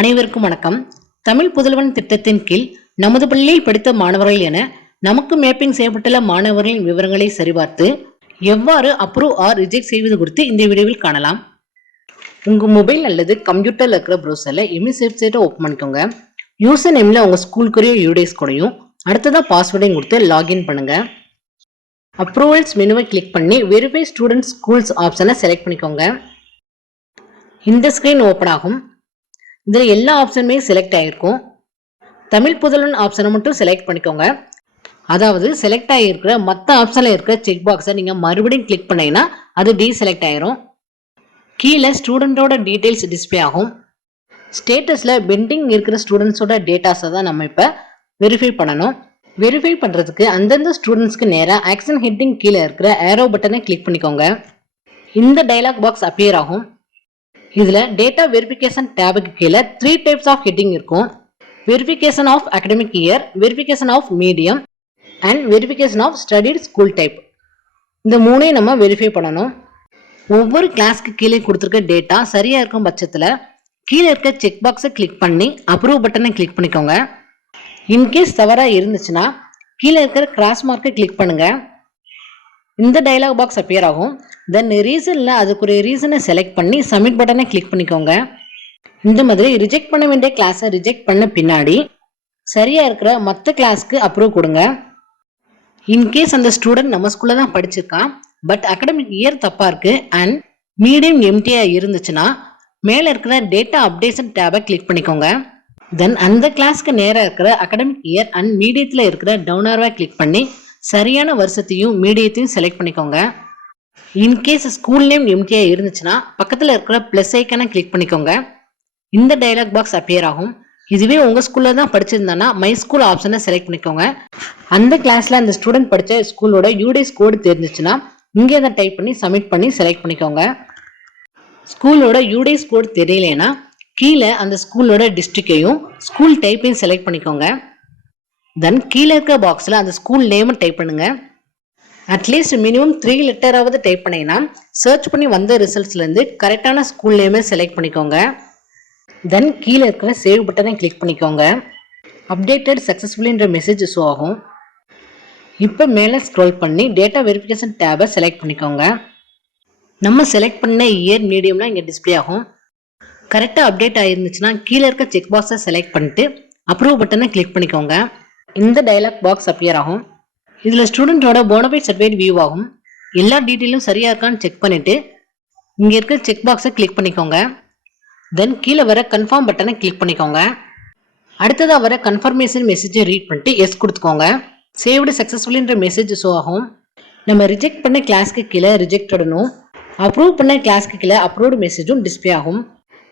அனைவருக்கும் வணக்கம். தமிழ் புதல்வன் திட்டத்தின் கீழ் நமது பள்ளியில் படித்த மாணவர்கள் என நமக்கு மேப்பிங் செய்யப்பட்டுள்ள மாணவர்களின் விவரங்களை சரிபார்த்து எவ்வாறு அப்ரூவ் ஆர் ரிஜெக்ட் செய்வது குறித்து இந்த வீடியோவில் காணலாம். உங்கள் மொபைல் அல்லது கம்ப்யூட்டரில் இருக்கிற ப்ரௌசரில் இமேஜ் வெப்சைட்டை ஓப்பன் பண்ணிக்கோங்க. யூசர் நேமில் உங்கள் ஸ்கூலுக்குரிய யூடேஸ் கூடயும் அடுத்ததாக பாஸ்வேர்டையும் கொடுத்து லாகின் பண்ணுங்கள் அப்ரூவல்ஸ் மெனுவை கிளிக் பண்ணி வெரிஃபை ஸ்டூடெண்ட் ஸ்கூல்ஸ் ஆப்ஷனை செலக்ட் பண்ணிக்கோங்க. இந்த ஸ்கிரீன் ஓப்பன் ஆகும். இதில் எல்லா ஆப்ஷனுமே செலக்ட் ஆகிருக்கும் தமிழ் புதல்வன் ஆப்ஷனை மட்டும் செலக்ட் பண்ணிக்கோங்க. அதாவது செலக்ட் ஆகியிருக்கிற மற்ற ஆப்ஷனில் இருக்கிற செக் பாக்ஸை நீங்கள் மறுபடியும் கிளிக் பண்ணிங்கன்னா அது டீசெலக்ட் ஆயிரும். கீழே ஸ்டூடெண்ட்டோட டீட்டெயில்ஸ் டிஸ்பிளே ஆகும். ஸ்டேட்டஸில் பெண்டிங் இருக்கிற ஸ்டூடெண்ட்ஸோட டேட்டாஸை தான் நம்ம இப்போ வெரிஃபை பண்ணணும். வெரிஃபை பண்ணுறதுக்கு அந்தந்த ஸ்டூடெண்ட்ஸ்க்கு நேராக ஆக்ஷன் ஹெட்டிங் கீழே இருக்கிற ஏரோ பட்டனை கிளிக் பண்ணிக்கோங்க. இந்த டைலாக் பாக்ஸ் அப்பியர் ஆகும். இதில் டேட்டா வெரிஃபிகேஷன் டேபுக்கு கீழே த்ரீ டைப்ஸ் ஆஃப் ஹெட்டிங் இருக்கும். Verification of academic year verification of medium and verification of studied school type இந்த மூணையும் நம்ம வெரிஃபை பண்ணணும். ஒவ்வொரு கிளாஸ்க்கு கீழே கொடுத்துருக்க டேட்டா சரியாக இருக்கும் பட்சத்தில் கீழே இருக்க செக் பாக்ஸை கிளிக் பண்ணி அப்ரூவ் பட்டனை கிளிக் பண்ணிக்கோங்க. இன்கேஸ் தவறாக இருந்துச்சுன்னா கீழே இருக்கிற கிராஸ் மார்க்கை கிளிக் பண்ணுங்கள் இந்த டைலாக் பாக்ஸ் அப்பியர் ஆகும். தென் ரீசனில் அதுக்குரிய ரீசனை செலக்ட் பண்ணி சப்மிட் பட்டனை கிளிக் பண்ணிக்கோங்க. இந்த மாதிரி ரிஜெக்ட் பண்ண வேண்டிய கிளாஸை ரிஜெக்ட் பண்ண பின்னாடி சரியாக இருக்கிற மற்ற கிளாஸ்க்கு அப்ரூவ் கொடுங்க. இன்கேஸ் அந்த ஸ்டூடெண்ட் நம்ம ஸ்கூலில் தான் படிச்சிருக்கான் பட் அகடமிக் இயர் தப்பாக இருக்குது அண்ட் மீடியம் எம்டியாக இருந்துச்சுன்னா மேலே இருக்கிற டேட்டா அப்டேஷன் டேபை கிளிக் பண்ணிக்கோங்க. தென் அந்த கிளாஸ்க்கு நேராக இருக்கிற அகடமிக் இயர் அண்ட் மீடியத்தில் இருக்கிற டவுனார்வை கிளிக் பண்ணி சரியான வருஷத்தையும் மீடியத்தையும் செலக்ட் பண்ணிக்கோங்க. இன்கேஸ் ஸ்கூல் நேம் எம்டியாக இருந்துச்சுன்னா பக்கத்தில் இருக்கிற ப்ளஸ் ஐக்கனை கிளிக் பண்ணிக்கோங்க. இந்த டைலாக் பாக்ஸ் அப்பியர் ஆகும். இதுவே உங்கள் ஸ்கூலில் தான் படிச்சிருந்தானா மை ஸ்கூல் ஆப்ஷனை செலக்ட் பண்ணிக்கோங்க. அந்த கிளாஸில் அந்த ஸ்டூடெண்ட் படித்த ஸ்கூலோட யூடிஎஸ் கோடு தெரிஞ்சிச்சுன்னா இங்கே அதை டைப் பண்ணி சப்மிட் பண்ணி செலக்ட் பண்ணிக்கோங்க. ஸ்கூலோட யூடிஎஸ் கோட் தெரியலனா கீழே அந்த ஸ்கூலோட டிஸ்ட்ரிக்டையும் ஸ்கூல் டைப்பையும் செலக்ட் பண்ணிக்கோங்க. தென் கீழே இருக்க பாக்ஸில் அந்த ஸ்கூல் நேமை டைப் பண்ணுங்க. அட்லீஸ்ட் மினிமம் த்ரீ லெட்டராவது டைப் பண்ணீங்கன்னா சர்ச் பண்ணி வந்த ரிசல்ட்ஸ்லேருந்து கரெக்டான ஸ்கூல் நேமை செலக்ட் பண்ணிக்கோங்க. தென் கீழே இருக்கிற சேவ் பட்டனை கிளிக் பண்ணிக்கோங்க. அப்டேட்டட் சக்ஸஸ்ஃபுல்லின்ற மெசேஜ் ஷோ ஆகும். இப்போ மேலே ஸ்க்ரோல் பண்ணி டேட்டா வெரிஃபிகேஷன் டேபை செலக்ட் பண்ணிக்கோங்க. நம்ம செலக்ட் பண்ண இயர் மீடியம்லாம் இங்கே டிஸ்பிளே ஆகும். கரெக்டாக அப்டேட் ஆயிருந்துச்சுன்னா கீழே இருக்க செக் பாக்ஸை செலக்ட் பண்ணிட்டு அப்ரூவ் பட்டனை கிளிக் பண்ணிக்கோங்க. இந்த டயலாக் பாக்ஸ் அப்பியர் ஆகும். இதில் ஸ்டூடெண்ட்டோட போனபைட் சர்டிஃபிகேட் வியூ ஆகும். எல்லா டீட்டெயிலும் சரியாக இருக்கான்னு செக் பண்ணிவிட்டு இங்கே இருக்க செக் பாக்ஸை கிளிக் பண்ணிக்கோங்க. தென் கீழே வர கன்ஃபார்ம் பட்டனை கிளிக் பண்ணிக்கோங்க. அடுத்ததாக வர கன்ஃபர்மேஷன் மெசேஜை ரீட் பண்ணிட்டு எஸ் கொடுத்துக்கோங்க. சேவ்டு சக்ஸஸ்ஃபுல்ன்ற மெசேஜ் ஷோ ஆகும். நம்ம ரிஜெக்ட் பண்ண கிளாஸ்க்கு கீழே ரிஜெக்டடனும் அப்ரூவ் பண்ண கிளாஸ்க்கு கீழே அப்ரூவ்டு மெசேஜும் டிஸ்பிளே ஆகும்.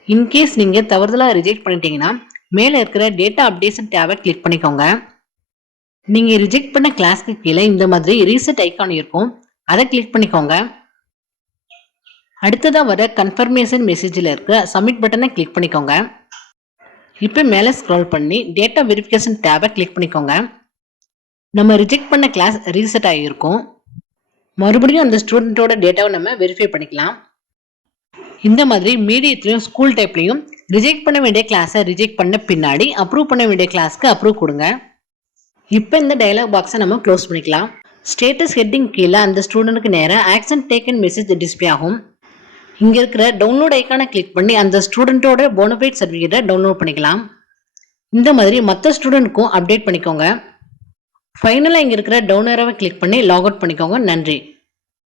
இன்கேஸ் நீங்கள் தவறுதலாக ரிஜெக்ட் பண்ணிட்டீங்கன்னா மேலே இருக்கிற டேட்டா அப்டேஷன் டேபை கிளிக் பண்ணிக்கோங்க. நீங்கள் ரிஜெக்ட் பண்ண கிளாஸ்க்கு கீழே இந்த மாதிரி ரீசெட் ஐக்கான் இருக்கும். அதை கிளிக் பண்ணிக்கோங்க. அடுத்ததாக வர கன்ஃபர்மேஷன் மெசேஜில் இருக்க சப்மிட் பட்டனை கிளிக் பண்ணிக்கோங்க. இப்போ மேலே ஸ்க்ரோல் பண்ணி டேட்டா வெரிஃபிகேஷன் டேபை கிளிக் பண்ணிக்கோங்க. நம்ம ரிஜெக்ட் பண்ண கிளாஸ் ரீசெட் ஆகியிருக்கும் மறுபடியும் அந்த ஸ்டூடெண்ட்டோட டேட்டாவை நம்ம வெரிஃபை பண்ணிக்கலாம். இந்த மாதிரி மீடியத்துலையும் ஸ்கூல் டைப்லையும் ரிஜெக்ட் பண்ண வேண்டிய கிளாஸை ரிஜெக்ட் பண்ண பின்னாடி அப்ரூவ் பண்ண வேண்டிய கிளாஸ்க்கு அப்ரூவ் கொடுங்க. இப்போ இந்த டயலாக் பாக்ஸை நம்ம க்ளோஸ் பண்ணிக்கலாம். ஸ்டேட்டஸ் ஹெட்டிங் கீழே அந்த ஸ்டூடெண்ட்டுக்கு நேராக ஆக்ஷன் டேக்கன் மெசேஜ் டிஸ்பிளே ஆகும். இங்கே இருக்கிற டவுன்லோட் ஐக்கானை கிளிக் பண்ணி அந்த ஸ்டூடெண்ட்டோட போனஃபைட் சர்டிஃபிகேட்டை டவுன்லோட் பண்ணிக்கலாம். இந்த மாதிரி மற்ற ஸ்டூடெண்ட்க்கும் அப்டேட் பண்ணிக்கோங்க. ஃபைனலாக இங்கே இருக்கிற டவுன் ஏரோவை கிளிக் பண்ணி லாக் அவுட் பண்ணிக்கோங்க. நன்றி.